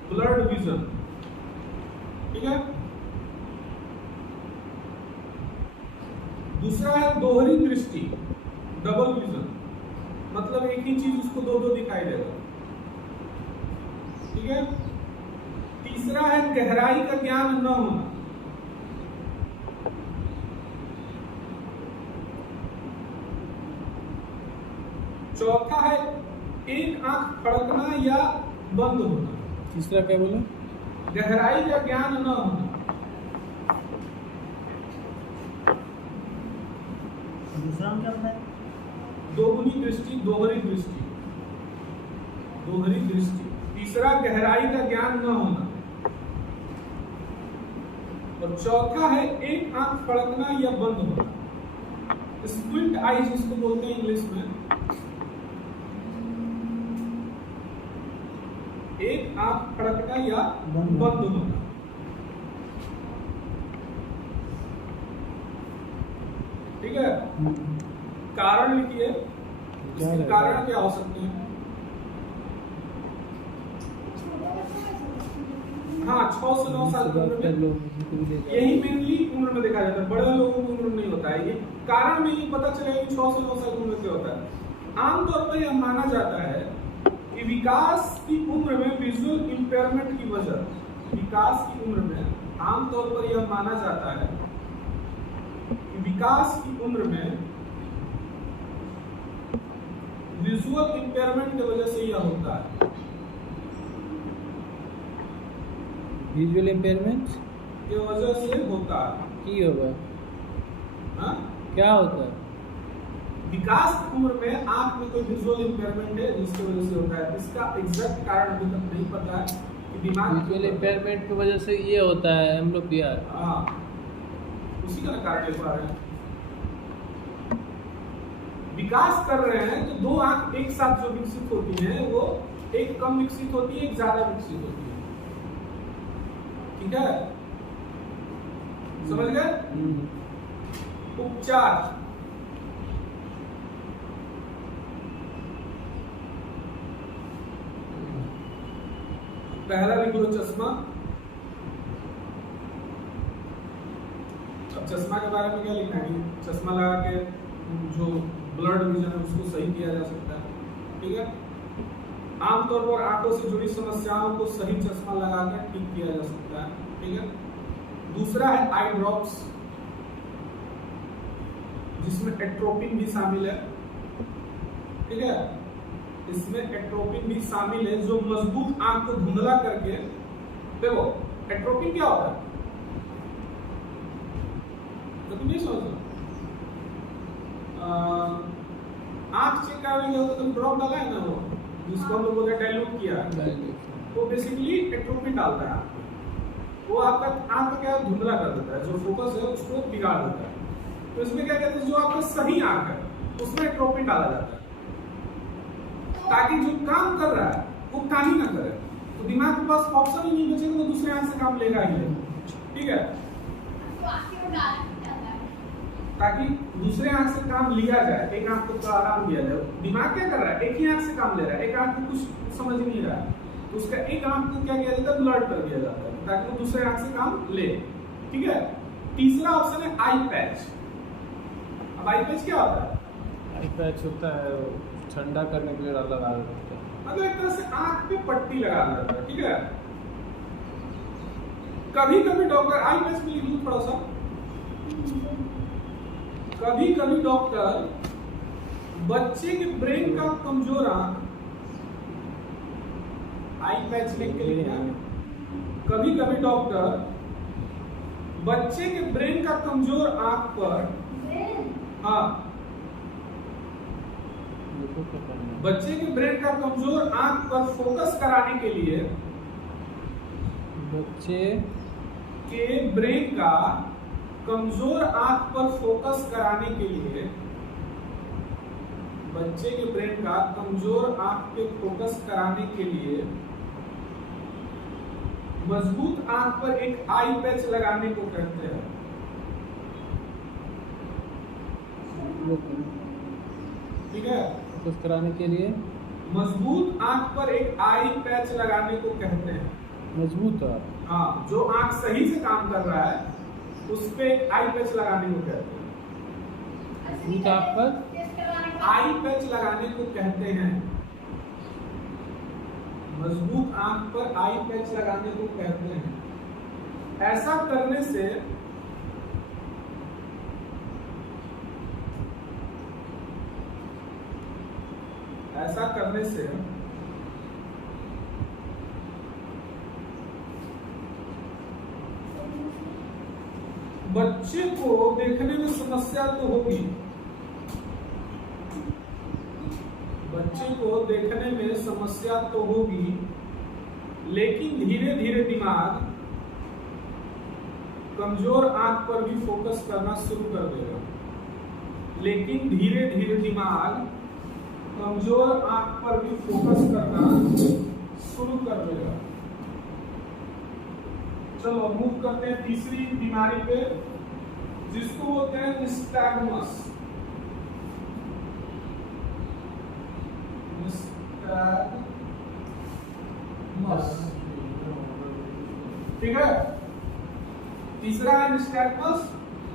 ब्लर्ड विजन, ठीक है। दूसरा है दोहरी दृष्टि, डबल विजन, मतलब एक ही चीज उसको दो दो दिखाई देगा, ठीक है। तीसरा है गहराई का ज्ञान न होना। चौथा है एक आंख फड़कना या बंद होना। तीसरा क्या बोला? गहराई का ज्ञान न होना। दूसरा क्या होता है? दोगुनी दृष्टि, दोहरी दृष्टि, दोहरी दृष्टि। तीसरा गहराई का ज्ञान न होना। और चौथा है एक आंख फड़कना या बंद होना, स्क्विंट आईज जिसको बोलते हैं इंग्लिश में। एक आंख फड़कना या बंद होना, ठीक है। कारण लिखिए, इसके कारण क्या हो सकते हैं। हाँ, 6 से 9 साल की उम्र में यही मेनली उम्र में देखा जाता है, बड़े लोगों की उम्र में नहीं होता है। ये कारण में ये पता चलेगा कि 6 से 9 साल की उम्र क्या होता है। आमतौर पर यह माना जाता है कि विकास की उम्र में विजुअल इंपेयरमेंट की वजह, विकास की उम्र में आमतौर पर यह माना जाता है कि विकास की उम्र में विजुअल इंपेयरमेंट की वजह से यह होता है। विजुअल इंपेयरमेंट की वजह से होता है। की होगा? हाँ? क्या होता है? विकास की उम्र में आंख में कोई विजुअल इंपेयरमेंट है जिसकी वजह से होता है। इसका एग्जैक्ट कारण अभी तक नहीं पता है कि दिमाग विजुअल इंपेयरमेंट की वजह से ये होता है एम्ब्लोपिया। हाँ, उसी का कारण ले पा रहे हैं। विकास कर रहे हैं तो दो आंख एक साथ जो विकसित होती हैं वो एक कम विकसित होती है, एक ज्यादा विकसित होती है, ठीक है। समझ गए? उपचार। पहला लिख लो चश्मा। अब चश्मा के बारे में क्या लिखना है? चश्मा लगा के जो ब्लड विजन है उसको सही किया जा सकता है, ठीक है। आमतौर पर आंखों से जुड़ी समस्याओं को सही चश्मा लगाकर ठीक किया जा सकता है, ठीक है। दूसरा है आई ड्रॉप्स, जिसमें एट्रोपिन भी शामिल है, ठीक है। इसमें एट्रोपिन भी शामिल है जो मजबूत आंख को धुंधला करके, देखो एट्रोपिन क्या होता है तो तुम नहीं समझो। आंख चेक करने के लिए तुम ड्रॉप डाला है ना, वो जिसको हम लोग बोलते हैं डाइल्यूट किया, तो बेसिकली एट्रोपिन डालता है आंख में। वो आपका आंख को क्या धुंधला कर देता है, जो फोकस है उसको बिगाड़ देता है। तो इसमें क्या कहते हैं, जो आपका सही आंख है उसमें एट्रोपिन डाला जाता है ताकि जो काम कर रहा है वो काम ही ना करे, तो दिमाग के पास ऑप्शन ही नहीं बचेगा, वो दूसरे आंख से काम लेगा ही लेगा, ठीक है। ताकि दूसरे आंख से काम लिया जाए, एक आंख को आराम दिया जाए। दिमाग क्या कर रहा है, एक ही आंख से काम ले रहा है, एक आंख को कुछ समझ नहीं रहा है, तो उसका एक आंख को क्या किया जाता है, ब्लर्ड कर दिया जाता है ताकि वो दूसरे आंख से काम ले, ठीक है। तीसरा ऑप्शन है आई पैच। अब आई पैच क्या होता है? आई पैच होता है ठंडा करने के लिए लगा देता है, मतलब एक तरह से आंख पे पट्टी लगा देता है, ठीक है। कभी कभी डॉक्टर, आई पैच में लिख लूं थोड़ा सा, कभी कभी डॉक्टर बच्चे के ब्रेन का कमजोर आंख, आई पैच लिख के लिखना, कभी कभी डॉक्टर बच्चे के ब्रेन का कमजोर आंख पर, हाँ, बच्चे के ब्रेन का कमजोर आंख पर फोकस कराने के लिए, बच्चे के ब्रेन का कमजोर आंख पर फोकस कराने के लिए बच्चे के ब्रेन का कमजोर आंख पे फोकस कराने के लिए मजबूत आंख पर एक आई पैच लगाने को कहते हैं। ठीक है, फोकस कराने के लिए मजबूत आंख पर एक आई पैच लगाने को कहते हैं। मजबूत है। हाँ, जो आंख सही से काम कर रहा है उस पे एक आई पैच लगाने को कहते हैं। मजबूत आंख पर टेस्ट करवाने का आई पैच लगाने को कहते हैं। मजबूत आंख पर आई पैच लगाने को कहते हैं। ऐसा करने से बच्चे को देखने में समस्या तो होगी, बच्चे को देखने में समस्या तो होगी, लेकिन धीरे धीरे दिमाग कमजोर आंख पर भी फोकस करना शुरू कर देगा। लेकिन धीरे धीरे दिमाग कमजोर आंख पर भी फोकस करना शुरू कर देगा। चलो मूव करते हैं तीसरी बीमारी पे, जिसको बोलते हैं निस्टैग्मस। ठीक है, तीसरा है निस्टैग्मस।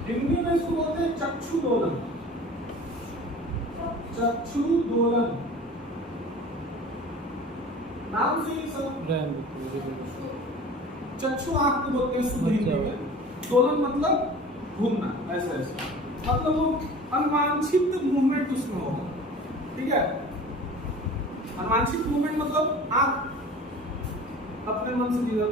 हिंदी में इसको बोलते हैं चक्षु दोलन। चक्षु दोलन नाम से ही सब चक्षु आंख को बोलते हैं शुद्ध हिंदी में। दोलन मतलब घूमना, ऐसा ऐसा, मतलब वो अनवांछित मूवमेंट उसमें होगा। ठीक है, अनवांछित मूवमेंट मतलब आंख अपने मन से जिधर